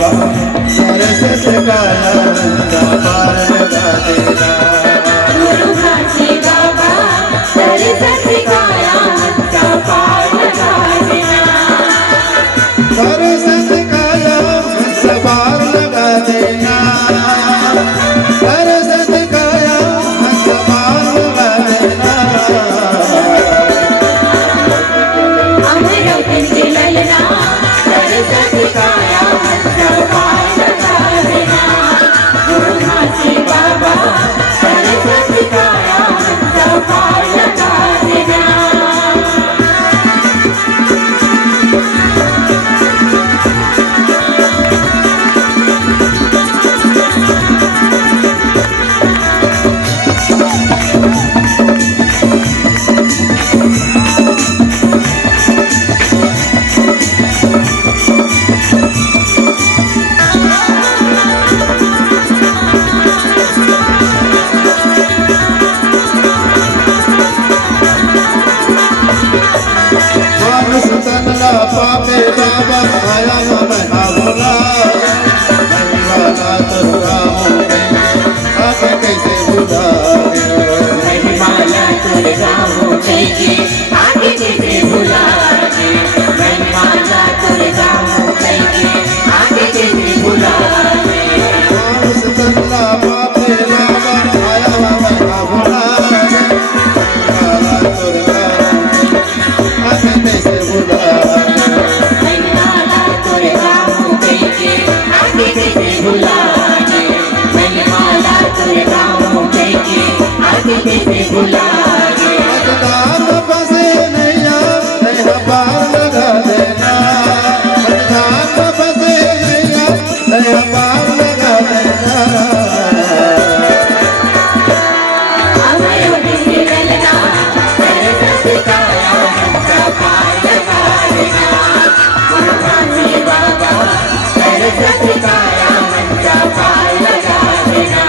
बाबा सरस्वती काया पार लगा देना। गुरु घासी बाबा सरस्वती काया पार लगा देना। सरस्वती काया पार लगा देना। सरस्वती काया पार लगा देना। अमरावती की ललना सरस्वती काया पार लगा देना। गुरु घासी बाबा सरस्वती काया पार लगा देना। मानस तनला पापे बाबा आया न मैं बोला वाला तो राम आगे कैसे भुला महिमाला तुर गाँव के आगे कैसे भुला दे। महिमाला तुर गाँव के आगे कैसे भुला दे। मानस तनला पापे बाबा आया न मैं बोला वाला तो राम आगे कैसे भुला महिमाला तुर गाँव के आगे कैसे भुला दे। महिमाला तुर गाँव के आगे कैसे भुला दे। मतदान फंसे नैया नैया पार लगा देना। मतदान फंसे नैया नैया पार लगा देना। अमरावती की ललना सरस्वती काया पार लगा देना। गुरु घासी बाबा सरस्वती काया पार लगा देना।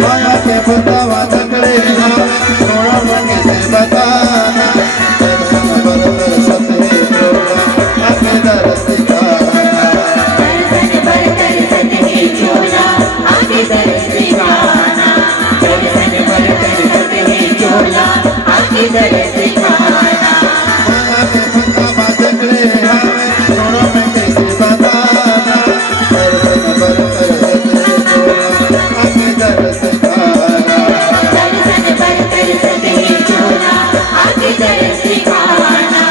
माया के बतावा तकड़े थोड़ा मन से बताना। दर्शन पर दर्शत है जोड़ा आके दर्श दिखाना। दर्शन पर दर्शन है चोला आगे दर्श दिखाना। दर्शन पर दर्शन है चोला आगे दर्श दिखाना। माया के बतावा तकड़े थोड़ा मन कैसे बताना। दर्शन पर दर्शत है जोड़ा आके दर्श दिखाना। दर्शन पर दर्शन है चोला आगे दर्श दिखाना।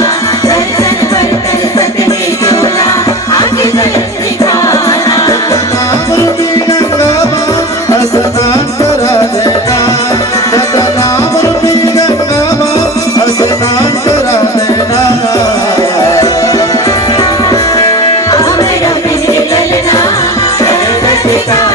दर्शन पर दर्शन है चोला आगे दर्श दिखाना। नाम रूपी गंगा माँ स्नान करा देना। नाम रूपी गंगा माँ स्नान करा देना। अमरावती की ललना सरस्वती काया